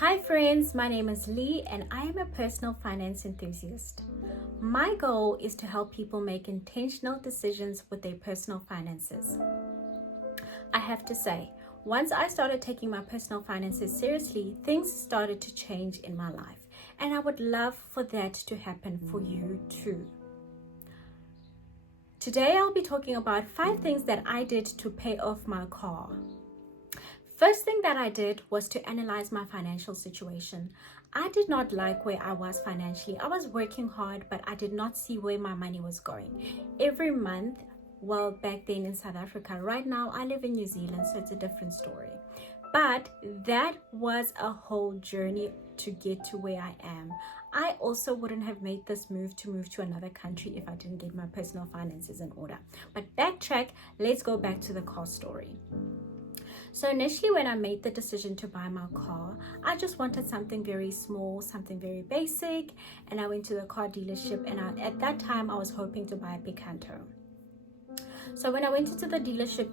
Hi friends, my name is Lee and I am a personal finance enthusiast. My goal is to help people make intentional decisions with their personal finances. I have to say, once I started taking my personal finances seriously, things started to change in my life, and I would love for that to happen for you too. Today I'll be talking about 5 things that I did to pay off my car. First thing that I did was to analyze my financial situation. I did not like where I was financially. I was working hard, but I did not see where my money was going. Every month, well, back then in South Africa, right now I live in New Zealand, so it's a different story. But that was a whole journey to get to where I am. I also wouldn't have made this move to another country if I didn't get my personal finances in order. But backtrack, let's go back to the car story. So initially when I made the decision to buy my car, I just wanted something very small, something very basic, and I went to the car dealership, and at that time I was hoping to buy a Picanto. So when I went into the dealership,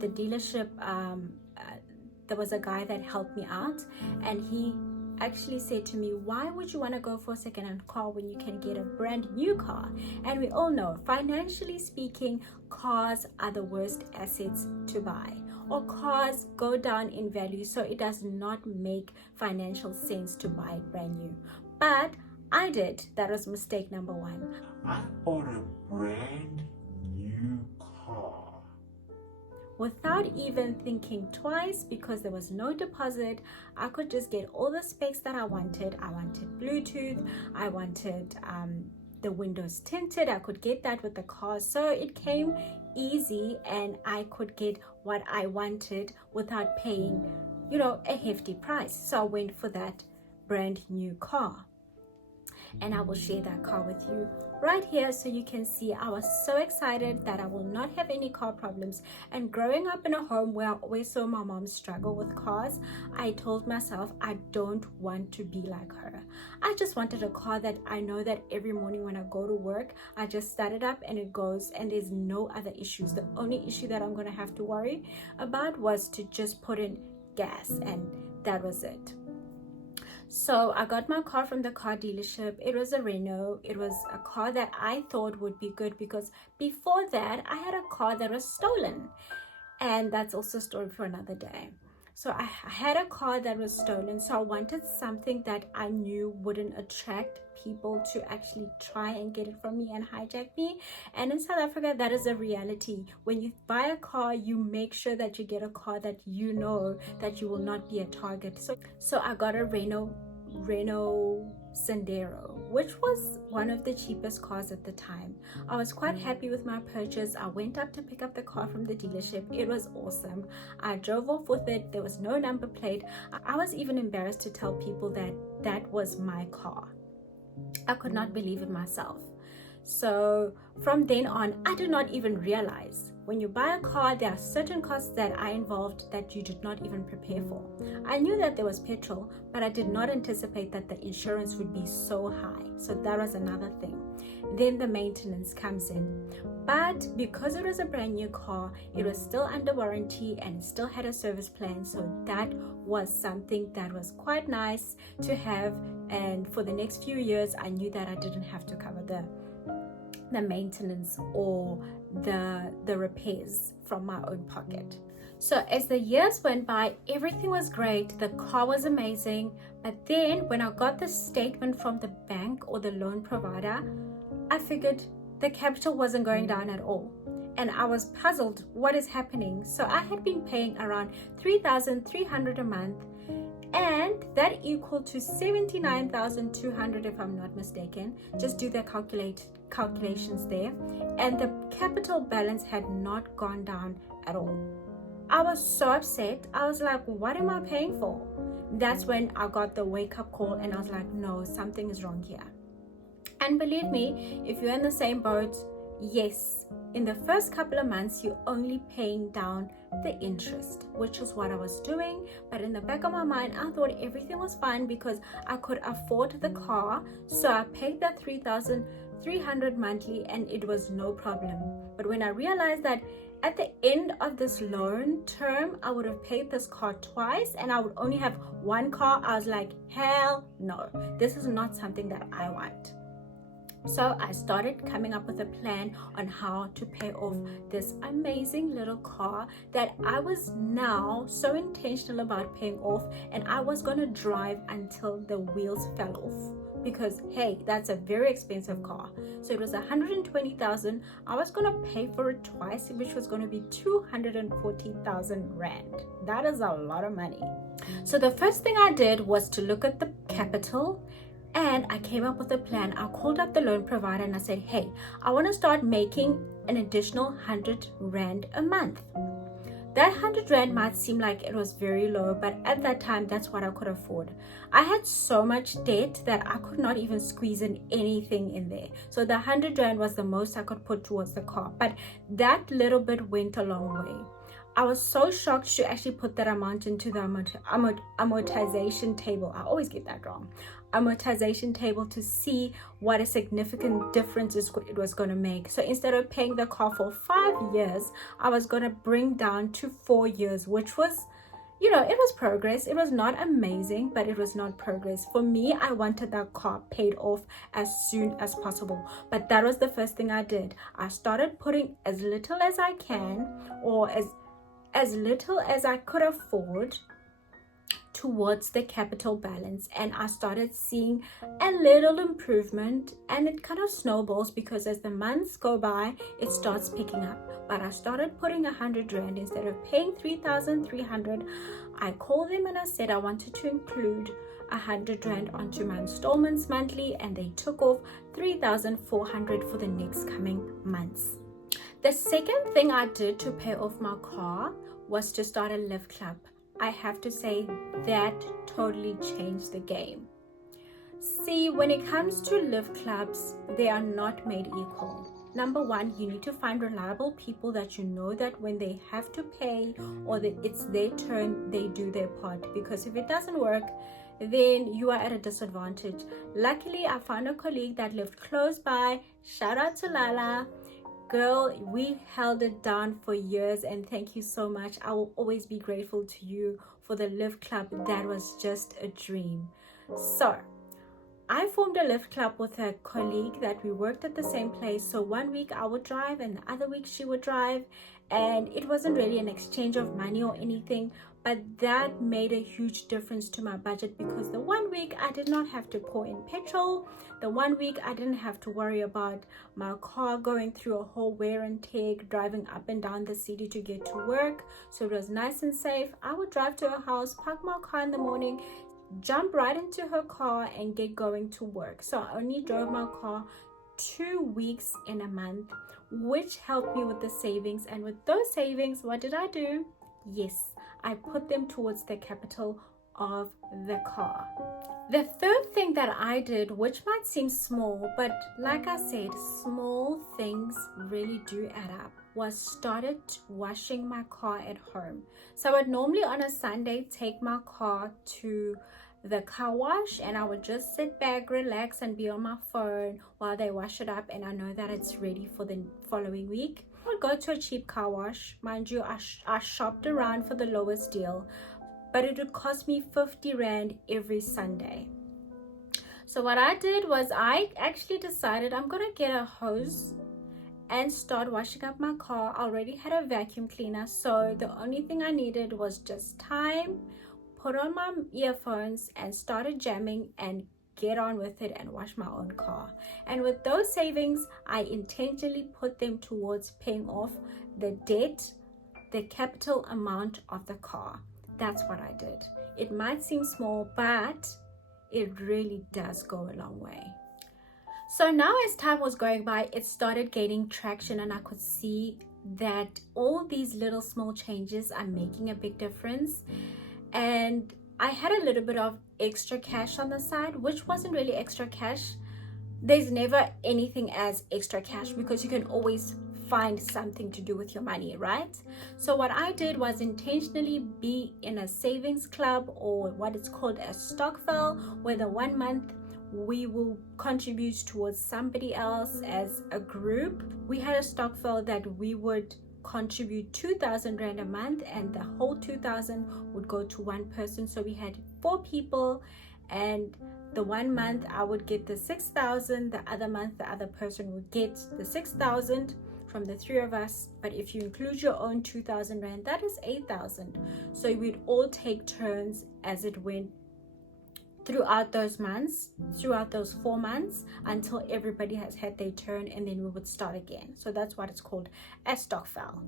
there was a guy that helped me out, and he actually said to me, why would you want to go for a second-hand car when you can get a brand new car? And we all know, financially speaking, cars are the worst assets to buy, or cars go down in value, so it does not make financial sense to buy it brand new. But I did. That was mistake number 1. I bought a brand new car. Without even thinking twice, because there was no deposit, I could just get all the specs that I wanted. I wanted Bluetooth, I wanted the windows tinted. I could get that with the car, so it came easy and I could get what I wanted without paying, a hefty price. So I went for that brand new car, and I will share that car with you right here so you can see. I was so excited that I will not have any car problems. And growing up in a home where I always saw my mom struggle with cars, I told myself I don't want to be like her. I just wanted a car that I know that every morning when I go to work, I just start it up and it goes, and there's no other issues. The only issue that I'm going to have to worry about was to just put in gas, and that was it. So I got my car from the car dealership. It was a Renault. It was a car that I thought would be good because before that I had a car that was stolen, and that's also a story for another day. So I had a car that was stolen, so I wanted something that I knew wouldn't attract people to actually try and get it from me and hijack me. And in South Africa, that is a reality. When you buy a car, you make sure that you get a car that you know that you will not be a target. So I got a Renault Sandero, which was one of the cheapest cars at the time. I was quite happy with my purchase. I went up to pick up the car from the dealership. It was awesome. I drove off with it. There was no number plate. I was even embarrassed to tell people that that was my car. I could not believe it myself. So from then on, I did not even realize when you buy a car, there are certain costs that are involved that you did not even prepare for. I knew that there was petrol, but I did not anticipate that the insurance would be so high. So that was another thing. Then the maintenance comes in. But because it was a brand new car, it was still under warranty and it still had a service plan. So that was something that was quite nice to have. And for the next few years, I knew that I didn't have to cover the maintenance or the repairs from my own pocket. So as the years went by, everything was great. The car was amazing. But then when I got the statement from the bank or the loan provider, I figured the capital wasn't going down at all. And I was puzzled, what is happening? So I had been paying around 3,300 a month, and that equaled to 79,200 if I'm not mistaken. Just do the calculations there. And the capital balance had not gone down at all. I was so upset. I was like, what am I paying for? That's when I got the wake-up call, and I was like, no, something is wrong here. And believe me, if you're in the same boat, yes, in the first couple of months, you're only paying down the interest, which is what I was doing. But in the back of my mind, I thought everything was fine because I could afford the car. So I paid that 3,300 monthly and it was no problem. But when I realized that at the end of this loan term, I would have paid this car twice and I would only have one car. I was like, hell no, this is not something that I want. So I started coming up with a plan on how to pay off this amazing little car that I was now so intentional about paying off, and I was going to drive until the wheels fell off, because hey, that's a very expensive car. So it was 120,000. I was going to pay for it twice, which was going to be 240,000 rand. That is a lot of money. So the first thing I did was to look at the capital, and I came up with a plan. I called up the loan provider and I said, hey, I want to start making an additional 100 rand a month. That 100 rand might seem like it was very low, but at that time, that's what I could afford. I had so much debt that I could not even squeeze in anything in there. So the 100 rand was the most I could put towards the car, but that little bit went a long way. I was so shocked to actually put that amount into the amortization table. I always get that wrong. Amortization table, to see what a significant difference it was going to make. So instead of paying the car for 5 years, I was going to bring down to 4 years, which was, it was progress. It was not amazing, but it was not progress. For me, I wanted that car paid off as soon as possible. But that was the first thing I did. I started putting as little as I can, or as little as I could afford, towards the capital balance, and I started seeing a little improvement, and it kind of snowballs because as the months go by, it starts picking up. But I started putting 100 rand instead of paying 3,300. I called them and I said I wanted to include 100 rand onto my installments monthly, and they took off 3,400 for the next coming months. The second thing I did to pay off my car was to start a Live Club. I have to say that totally changed the game. See, when it comes to Live Clubs, they are not made equal. Number one, you need to find reliable people that you know that when they have to pay or that it's their turn, they do their part. Because if it doesn't work, then you are at a disadvantage. Luckily, I found a colleague that lived close by. Shout out to Lala. Girl, we held it down for years, and thank you so much. I will always be grateful to you for the Live Club. That was just a dream. So I formed a Live Club with a colleague that we worked at the same place. So 1 week I would drive and the other week she would drive, and it wasn't really an exchange of money or anything, but that made a huge difference to my budget, because the 1 week I did not have to pour in petrol. The 1 week I didn't have to worry about my car going through a whole wear and tear, driving up and down the city to get to work. So it was nice and safe. I would drive to her house, park my car in the morning, jump right into her car and get going to work. So I only drove my car 2 weeks in a month, which helped me with the savings. And with those savings, what did I do? Yes, I put them towards the capital of the car. The third thing that I did, which might seem small, but like I said, small things really do add up, was started washing my car at home. So I would normally on a Sunday take my car to the car wash, and I would just sit back, relax, and be on my phone while they wash it up, and I know that it's ready for the following week. I would go to a cheap car wash. Mind you, I shopped around for the lowest deal, but it would cost me 50 rand every Sunday. So what I did was I actually decided I'm gonna get a hose and start washing up my car. I already had a vacuum cleaner, so the only thing I needed was just time, put on my earphones and started jamming and get on with it and wash my own car. And with those savings, I intentionally put them towards paying off the debt, the capital amount of the car. That's what I did. It might seem small, but it really does go a long way. So now as time was going by, it started gaining traction, and I could see that all these little small changes are making a big difference. And I had a little bit of extra cash on the side, which wasn't really extra cash. There's never anything as extra cash, because you can always find something to do with your money, right? So what I did was intentionally be in a savings club, or what it's called a stokvel, where the 1 month we will contribute towards somebody else as a group. We had a stokvel that we would contribute 2,000 Rand a month, and the whole 2,000 would go to one person. So we had 4 people, and the one month I would get the 6,000, the other month the other person would get the 6,000 from the 3 of us. But if you include your own 2,000 Rand, that is 8,000. So we'd all take turns as it went throughout those months, throughout those 4 months, until everybody has had their turn, and then we would start again. So that's what it's called, a stokvel.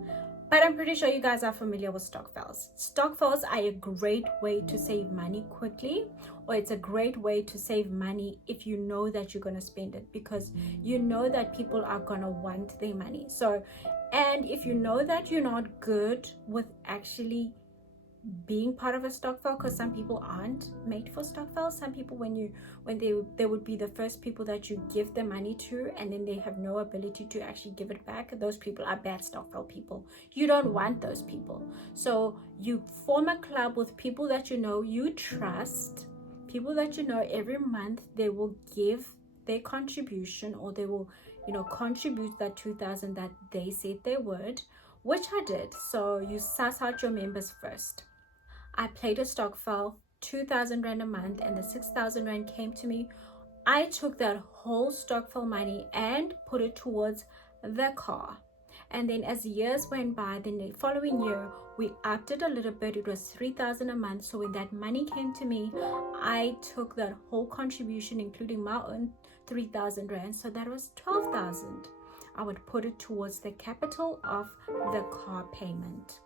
But I'm pretty sure you guys are familiar with stokvels. Stokvels are a great way to save money quickly, or it's a great way to save money if you know that you're going to spend it, because you know that people are going to want their money. So, and if you know that you're not good with actually being part of a stokvel, because some people aren't made for stokvels. Some people, when they would be the first people that you give the money to, and then they have no ability to actually give it back, those people are bad stokvel people. You don't want those people. So you form a club with people that you know, you trust, people that you know every month they will give their contribution, or they will, you know, contribute that 2,000 that they said they would, which I did. So you suss out your members first. I played a stokvel, 2,000 Rand a month, and the 6,000 Rand came to me. I took that whole stokvel money and put it towards the car. And then as years went by, then the following year, we upped it a little bit. It was 3,000 a month. So when that money came to me, I took that whole contribution, including my own 3,000 Rand. So that was 12,000. I would put it towards the capital of the car payment.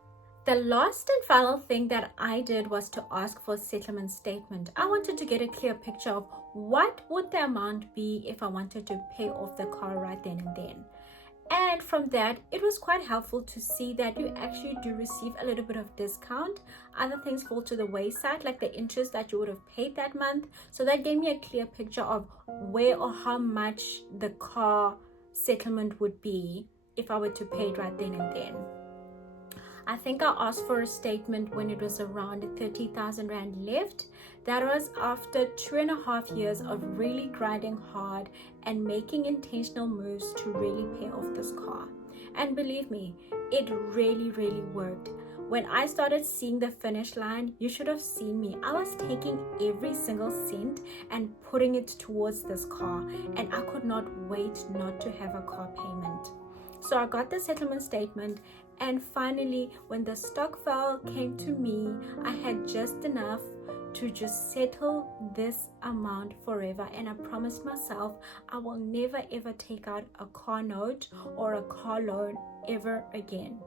The last and final thing that I did was to ask for a settlement statement. I wanted to get a clear picture of what would the amount be if I wanted to pay off the car right then and then. And from that, it was quite helpful to see that you actually do receive a little bit of discount. Other things fall to the wayside, like the interest that you would have paid that month. So that gave me a clear picture of where or how much the car settlement would be if I were to pay it right then and then. I think I asked for a statement when it was around 30,000 Rand left. That was after 2.5 years of really grinding hard and making intentional moves to really pay off this car. And believe me, it really worked. When I started seeing the finish line, you should have seen me. I was taking every single cent and putting it towards this car, and I could not wait not to have a car payment. So I got the settlement statement, and finally, when the stokvel came to me, I had just enough to just settle this amount forever. And I promised myself I will never ever take out a car note or a car loan ever again,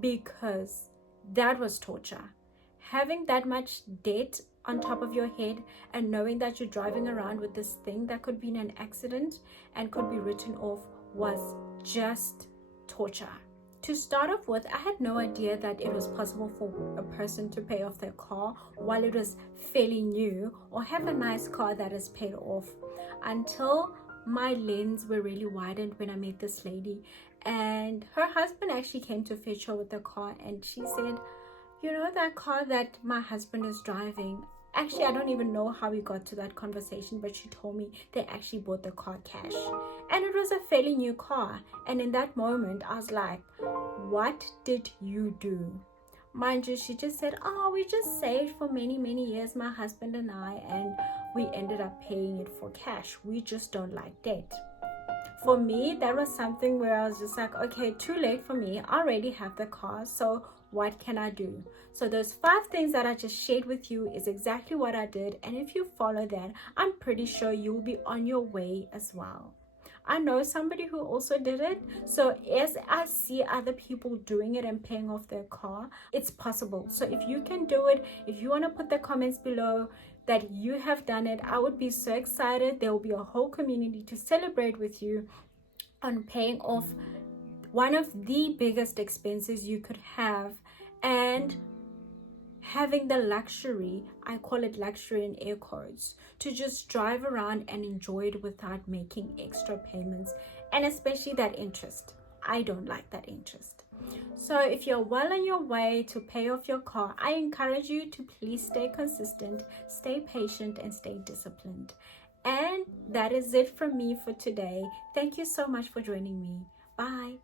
because that was torture. Having that much debt on top of your head and knowing that you're driving around with this thing that could be in an accident and could be written off was just torture. To start off with, I had no idea that it was possible for a person to pay off their car while it was fairly new, or have a nice car that is paid off, until my lens were really widened when I met this lady, and her husband actually came to fetch her with the car, and she said, you know, that car that my husband is driving, actually, I don't even know how we got to that conversation, but she told me they actually bought the car cash. And it was a fairly new car. And in that moment, I was like, what did you do? Mind you, she just said, oh, we just saved for many years, my husband and I, and we ended up paying it for cash. We just don't like debt. For me, that was something where I was just like, okay, too late for me. I already have the car, so what can I do? So those 5 things that I just shared with you is exactly what I did. And if you follow that, I'm pretty sure you will be on your way as well. I know somebody who also did it. So as I see other people doing it and paying off their car, it's possible. So if you can do it, if you want to put the comments below that you have done it, I would be so excited. There will be a whole community to celebrate with you on paying off one of the biggest expenses you could have, and having the luxury, I call it luxury in air quotes, to just drive around and enjoy it without making extra payments, and especially that interest. I don't like that interest. So if you're well on your way to pay off your car, I encourage you to please stay consistent, stay patient, and stay disciplined. And that is it from me for today. Thank you so much for joining me. Bye.